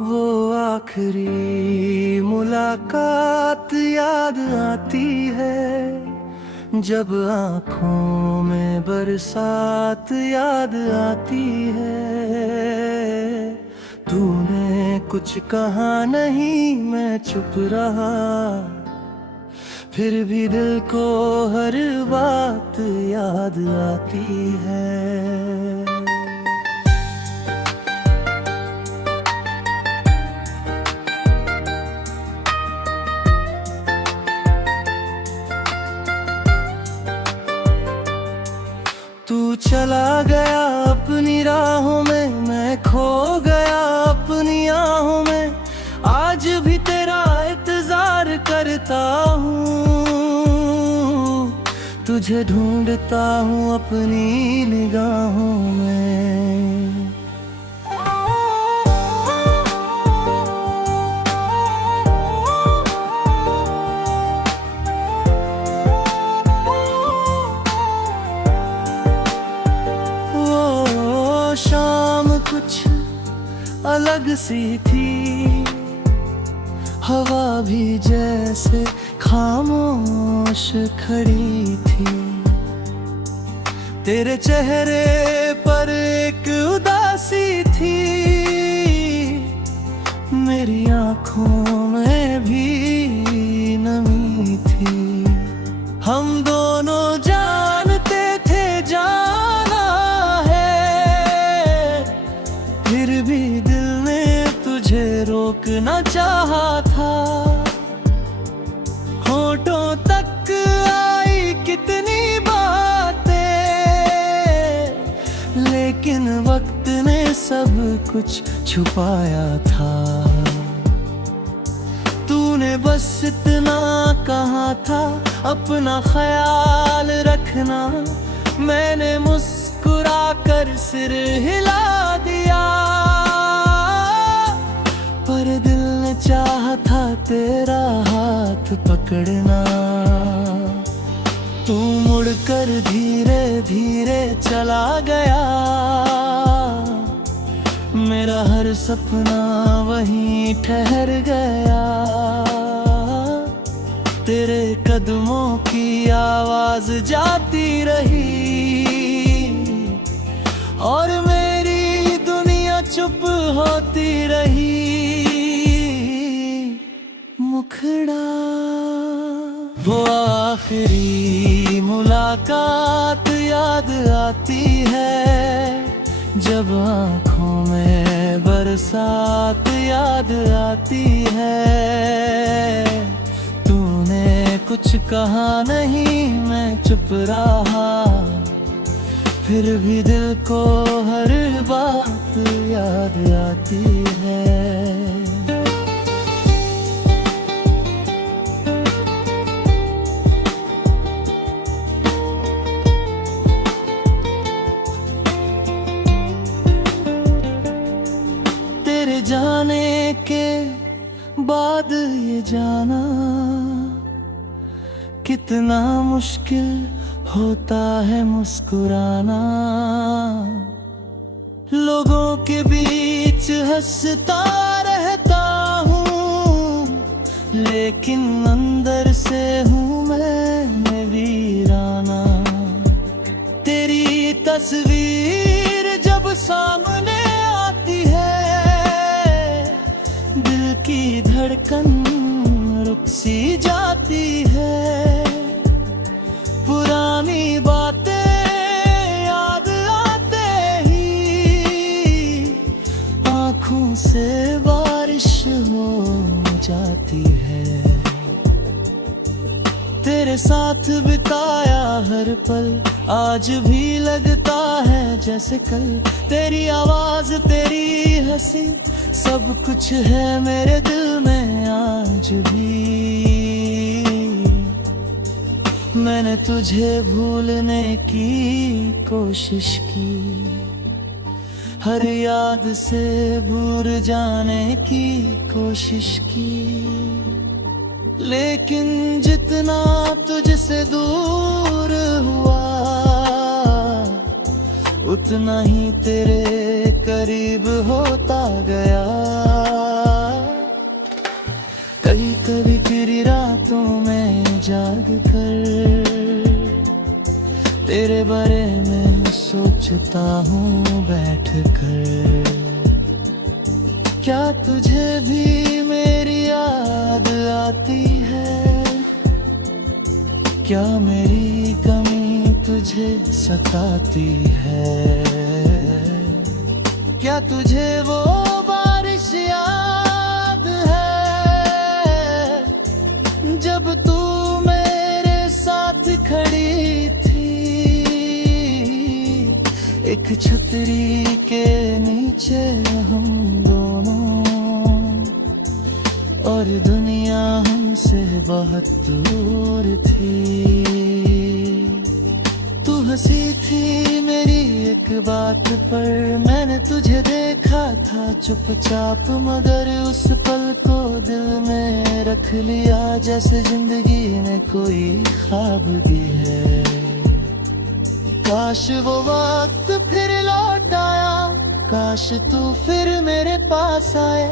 वो आखिरी मुलाकात याद आती है, जब आँखों में बरसात याद आती है। तूने कुछ कहा नहीं, मैं चुप रहा, फिर भी दिल को हर बात याद आती है। तू चला गया अपनी राहों में, मैं खो गया अपनी आहों में। आज भी तेरा इंतजार करता हूँ, तुझे ढूंढता हूँ अपनी निगाहों में। वो शाम कुछ अलग सी थी, हवा भी जैसे खामोश खड़ी थी। तेरे चेहरे पर एक उदासी थी, मेरी आँखों में भी नमी थी। हम दोनों जानते थे जाना है, फिर भी दिल ने तुझे रोकना चाहा था। होठों तक आई कितनी बातें, लेकिन वक्त ने सब कुछ छुपाया था। तूने बस इतना कहा था, अपना ख्याल रखना। मैंने मुस्कुरा कर सिर हिला दिया, पर दिल ने चाहा था तेरा हाथ पकड़ना। तू मुड़कर धीरे धीरे चला गया, मेरा हर सपना वहीं ठहर गया। तेरे कदमों की आवाज जाती रही, और मेरी दुनिया चुप होती रही। मुखड़ा वो आखिरी मुलाकात याद आती है, जब आँखों में बरसात याद आती है। तूने कुछ कहा नहीं, मैं चुप रहा, फिर भी दिल को हर बात याद आती है। तेरे जाने के बाद ये जाना कितना मुश्किल होता है मुस्कुराना। लोगों के बीच हंसता रहता हूँ, लेकिन अंदर से हूँ मैं वीराना। तेरी तस्वीर जब सामने आती है, दिल की धड़कन रुक सी जाती है। पुरानी बातें याद आते ही आँखों से बारिश हो जाती है। तेरे साथ बिताया हर पल आज भी लगता है जैसे कल। तेरी आवाज, तेरी हंसी, सब कुछ है मेरे दिल में आज भी। मैंने तुझे भूलने की कोशिश की, हर याद से दूर जाने की कोशिश की, लेकिन जितना तुझसे दूर हुआ उतना ही तेरे करीब होता गया। कभी कभी तेरी रातों में जाग कर तेरे बारे में सोचता हूँ बैठ कर। क्या तुझे भी मेरी याद आती है? क्या मेरी कमी तुझे सताती है? क्या तुझे वो बारिश याद है जब तू मेरे साथ खड़ी थी, एक छतरी के नीचे हम दोनों, और दुनिया हमसे बहुत दूर थी। तू हंसी थी मेरी एक बात पर, मैंने तुझे देखा था चुपचाप, मगर उस पल को दिल में रख लिया जैसे जिंदगी में कोई ख्वाब भी है। काश वो वक्त फिर लौट आया, काश तू फिर मेरे पास आए,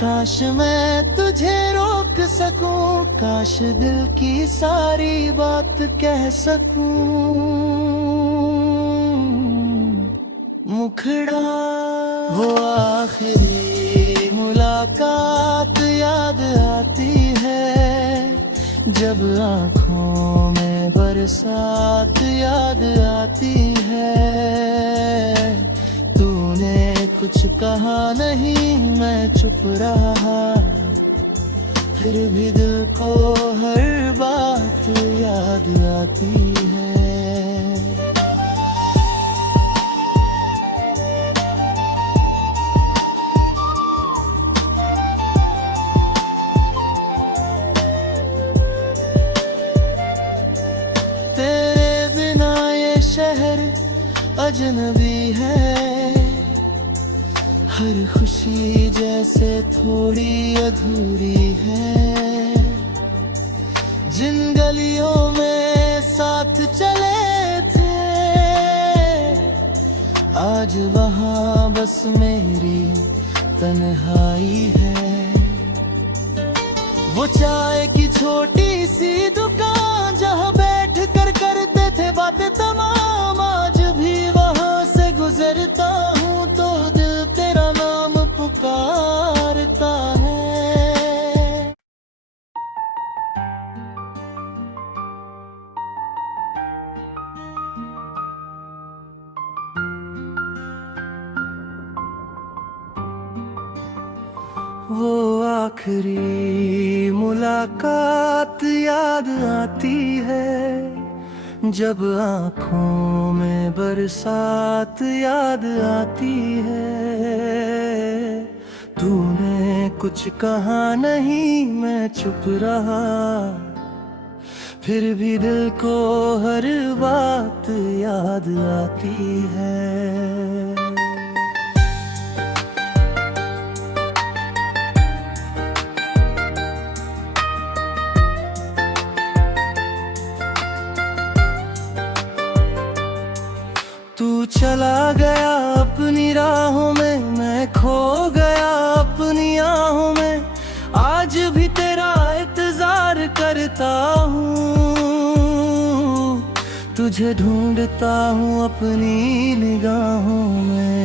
काश मैं तुझे रोक सकूं, काश दिल की सारी बात कह सकूं। मुखड़ा वो आखिरी मुलाकात याद आती है, जब आँखों में बरसात याद आती है। तूने कुछ कहा नहीं, मैं चुप रहा, फिर भी दिल को हर बात याद आती है। तेरे बिना ये शहर अजनबी है, हर खुशी जैसे थोड़ी अधूरी है। जिन गलियों में साथ चले थे, आज वहाँ बस मेरी तन्हाई है। वो चाय की छोटी सी दुकान जहाँ बैठ कर करते थे बातें तमाम, आज भी वहाँ से गुजरता हूँ तो दिल तेरा नाम पुकारता है। वो आखिरी मुलाकात याद आती है, जब आँखों में बरसात याद आती है। तूने कुछ कहा नहीं, मैं चुप रहा, फिर भी दिल को हर बात याद आती है। तू चला गया अपनी राहों में, मैं खो गया अपनी आहों में, आज भी तेरा इंतजार करता हूँ, तुझे ढूंढता हूँ अपनी निगाहों में।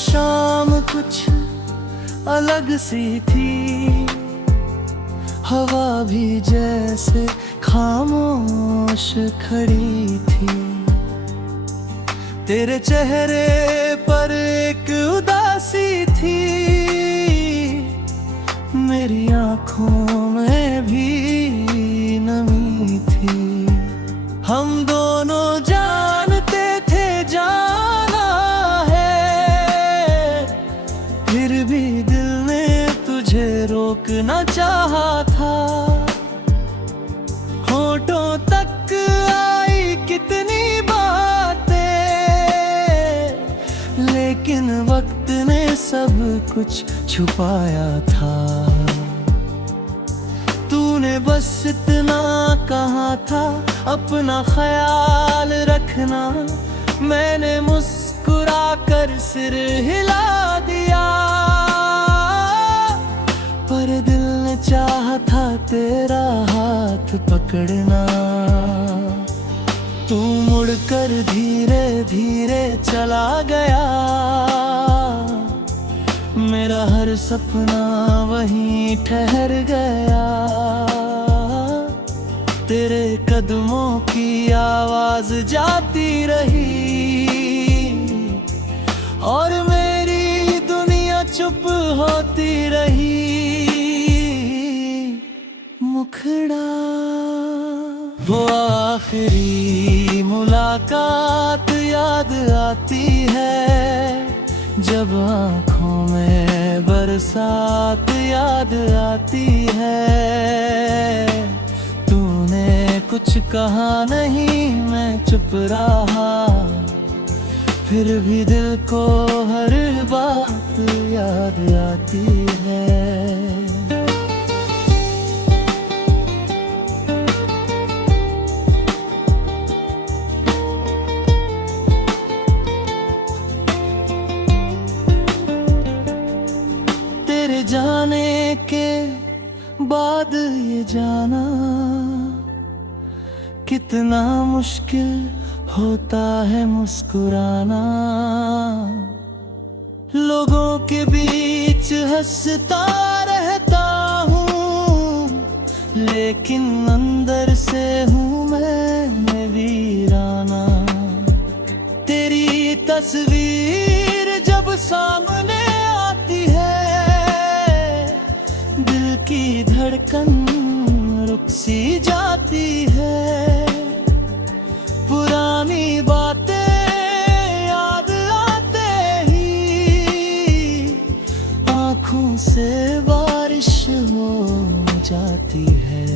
शाम कुछ अलग सी थी, हवा भी जैसे खामोश खड़ी थी। तेरे चेहरे पर एक उदासी थी, मेरी आँखों में भी नमी थी। हम दोनों जानते थे जाना है, फिर भी दिल ने तुझे रोकना चाहा था। होठों तक आई कितनी बातें, कुछ छुपाया था। तूने बस इतना कहा था, अपना ख्याल रखना। मैंने मुस्कुरा कर सिर हिला दिया, पर दिल ने चाहा था तेरा हाथ पकड़ना। तू मुड़कर धीरे धीरे चला गया, मेरा हर सपना वहीं ठहर गया। तेरे कदमों की आवाज जाती रही और मेरी दुनिया चुप होती रही। मुखड़ा वो आखिरी मुलाकात याद आती है, जब आँखों में बरसात याद आती है। तूने कुछ कहा नहीं, मैं चुप रहा, फिर भी दिल को हर बात याद आती है। जाने के बाद ये जाना कितना मुश्किल होता है मुस्कुराना। लोगों के बीच हंसता रहता हूँ, लेकिन अंदर से हूँ मैं वीराना। तेरी तस्वीर जब सामने आती है, दिल की धड़कन रुक सी जाती है। पुरानी बातें याद आते ही आँखों से बारिश हो जाती है।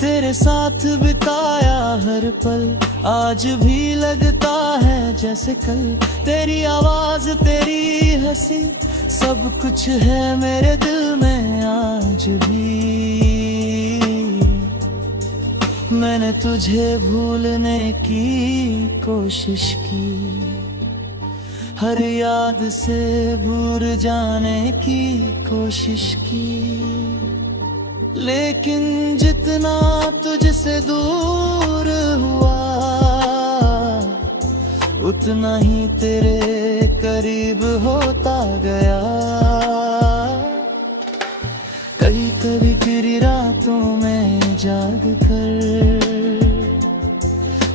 तेरे साथ बिताया हर पल आज भी लगता है जैसे कल। तेरी आवाज, तेरी हंसी, सब कुछ है मेरे दिल में आज भी। मैंने तुझे भूलने की कोशिश की, हर याद से दूर जाने की कोशिश की, लेकिन जितना तुझसे दूर हुआ उतना ही तेरे करीब होता गया। कभी कभी तेरी रातों में जाग कर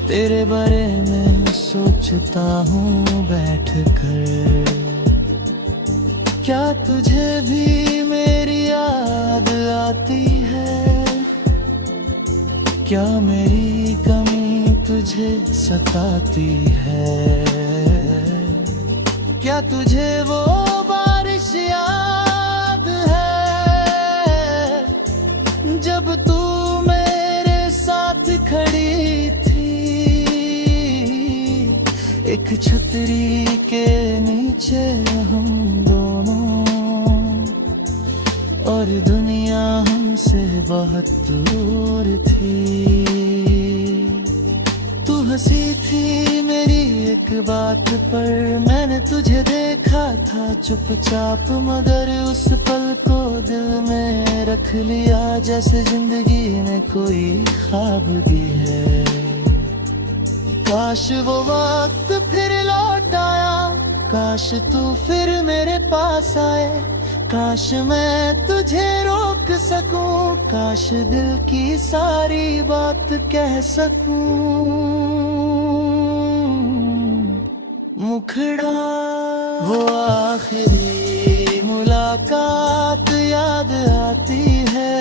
तेरे बारे में सोचता हूँ बैठ कर। क्या तुझे भी मेरी याद आती है? क्या मेरी कमी तुझे सताती है? क्या तुझे वो बारिश याद है जब तू मेरे साथ खड़ी थी, एक छतरी के नीचे हम दोनों, और दुनिया हमसे बहुत दूर थी। तू हंसी थी मेरी एक बात पर, मैंने तुझे देखा था चुपचाप, मगर उस पल को दिल में रख लिया जैसे जिंदगी में कोई ख्वाब भी है। काश वो वक्त फिर लौट आया, काश तू फिर मेरे पास आए, काश मैं तुझे रोक सकूं, काश दिल की सारी बात कह सकूं। मुखड़ा वो आखिरी मुलाकात याद आती है,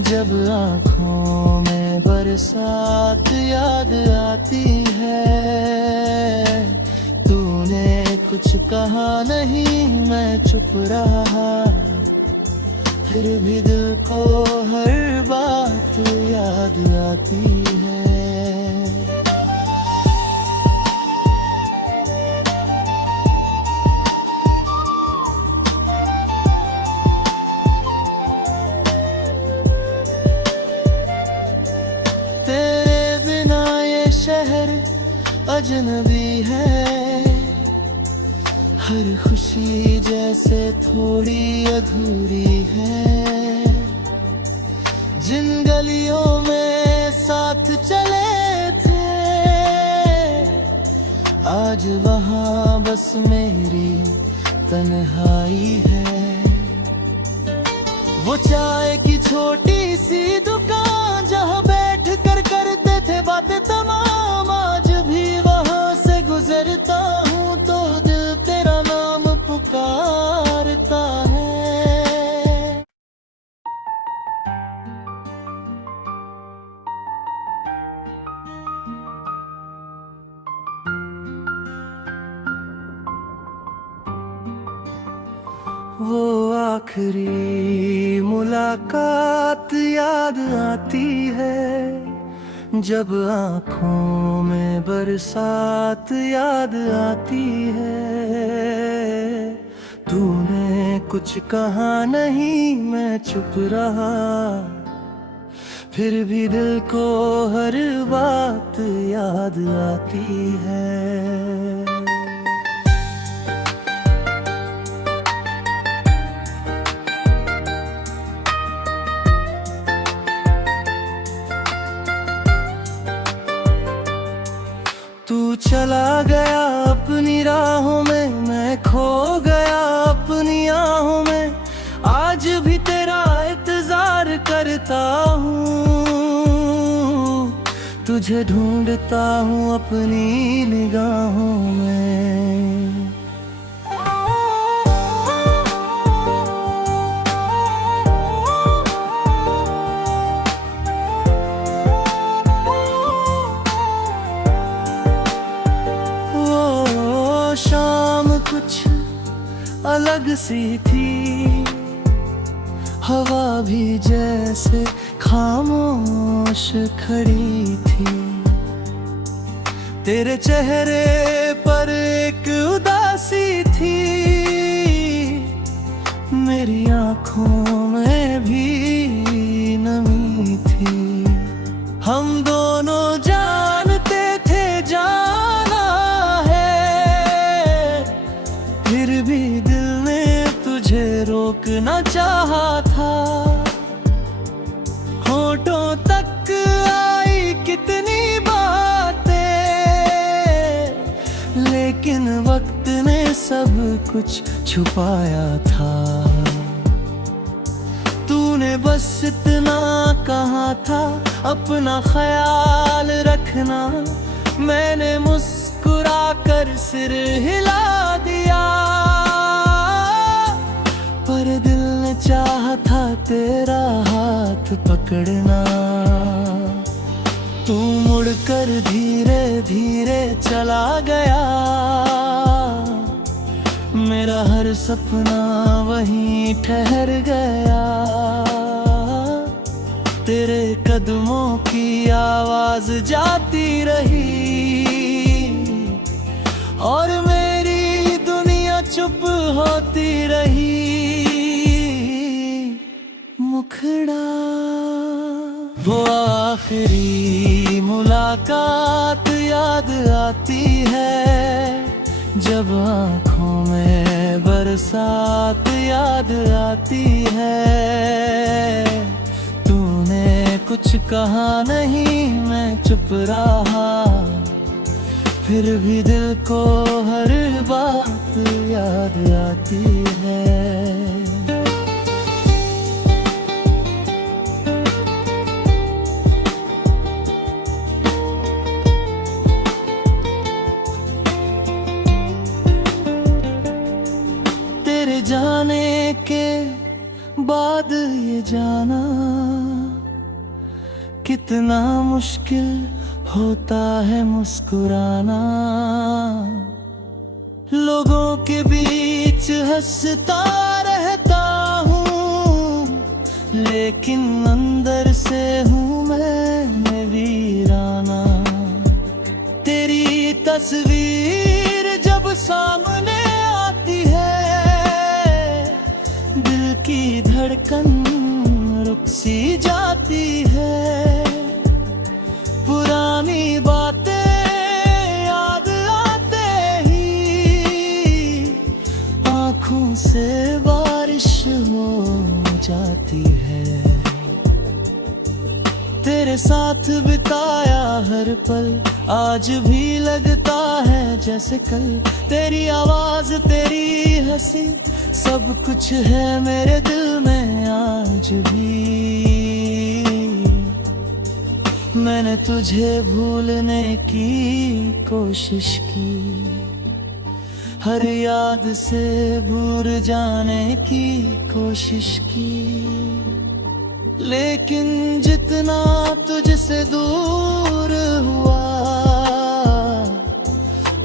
जब आँखों में बरसात याद आती है। तूने कुछ कहा नहीं, मैं चुप रहा, फिर भी दिल को हर बात याद आती है। अजनबी है। हर खुशी जैसे थोड़ी अधूरी है। जिन गलियों में साथ चले थे, आज वहाँ बस मेरी तन्हाई है। वो चाय की छोटी सी दुकान जहाँ बैठ कर करते थे बातें तमाम, आज भी वहाँ से गुजरता हूँ तो दिल तेरा नाम पुकारता है। वो आखिरी मुलाकात याद आती है, जब आँखों में बरसात याद आती है। तूने कुछ कहा नहीं, मैं चुप रहा, फिर भी दिल को हर बात याद आती है। तू चला गया अपनी राहों में, मैं खो गया अपनी आहों में। आज भी तेरा इंतजार करता हूँ, तुझे ढूंढता हूँ अपनी निगाहों में। शाम कुछ अलग सी थी, हवा भी जैसे खामोश खड़ी थी। तेरे चेहरे पर एक उदासी थी, मेरी आँखों में भी नमी थी। हम दोनों जानते थे जाना है, फिर भी दिल ने तुझे रोकना चाहा था। होठों तक आई कितनी बातें, लेकिन वक्त ने सब कुछ छुपाया था। तूने बस इतना कहा था, अपना ख्याल रखना। मैंने मुस्कुरा कर सिर हिला दिया, पर दिल ने चाहा था तेरा हाथ पकड़ना। तू मुड़कर धीरे धीरे चला गया, मेरा हर सपना वहीं ठहर गया। तेरे कदमों की आवाज जाती रही, और मेरी दुनिया चुप होती रही। मुखड़ा वो आखिरी मुलाकात याद आती है, जब आँखों में बरसात याद आती है। तूने कुछ कहा नहीं, मैं चुप रहा, फिर भी दिल को हर बात याद आती है। जाने के बाद ये जाना कितना मुश्किल होता है मुस्कुराना। लोगों के बीच हंसता रहता हूँ, लेकिन अंदर से हूँ मैं वीराना। तेरी तस्वीर जब सामने आती है, दिल की धड़कन रुक सी जाती है। पुरानी बातें याद से बारिश हो जाती है। तेरे साथ बिताया हर पल आज भी लगता है जैसे कल। तेरी आवाज तेरी हंसी सब कुछ है मेरे दिल में आज भी। मैंने तुझे भूलने की कोशिश की, हर याद से दूर जाने की कोशिश की, लेकिन जितना तुझसे दूर हुआ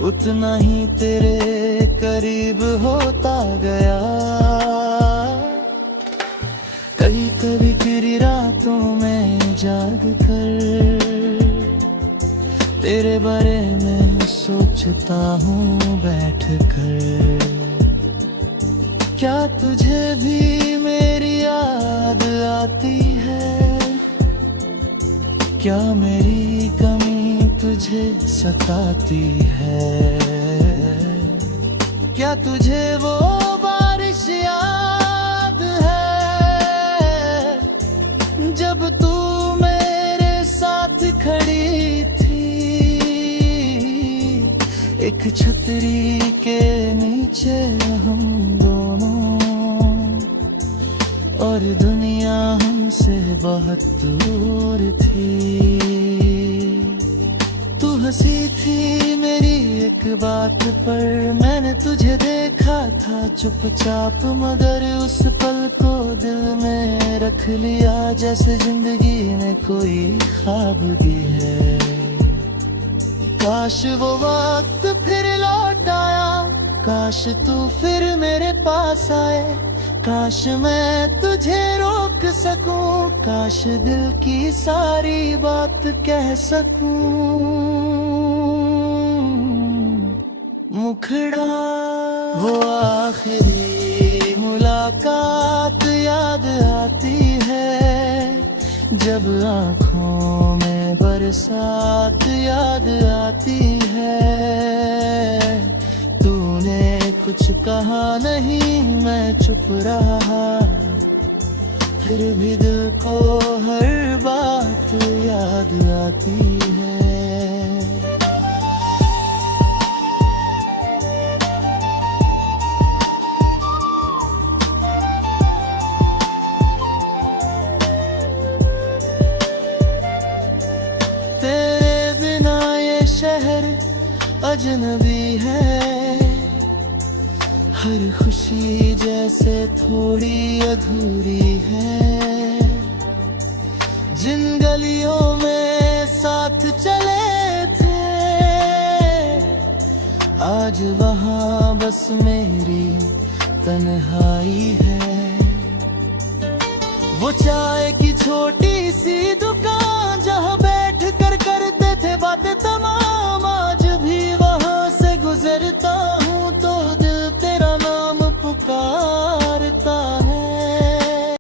उतना ही तेरे करीब होता गया। कभी कभी तेरी रातों में जाग कर तेरे बारे में सोचता हूँ बैठ कर। क्या तुझे भी मेरी याद आती है? क्या मेरी कमी तुझे सताती है? क्या तुझे वो बारिश याद है जब तू मेरे साथ खड़ी थी, एक छतरी के नीचे हम दोनों, और दुनिया हमसे बहुत दूर थी। तू हंसी थी मेरी एक बात पर, मैंने तुझे देखा था चुपचाप, मगर उस पल को दिल में रख लिया जैसे जिंदगी में कोई ख्वाब भी है। काश वो वक्त फिर लौट आया, काश तू फिर मेरे पास आए, काश मैं तुझे रोक सकूं, काश दिल की सारी बात कह सकूं। मुखड़ा वो आखिरी मुलाकात याद आती है, जब आँखों में बरसात याद आती है। तूने कुछ कहा नहीं, मैं चुप रहा, फिर भी दिल को हर बात याद आती है। तेरे बिना ये शहर अजनबी है, हर खुशी जैसे थोड़ी अधूरी है। जिन गलियों में साथ चले थे, आज वहाँ बस मेरी तन्हाई है। वो चाय की छोटी सी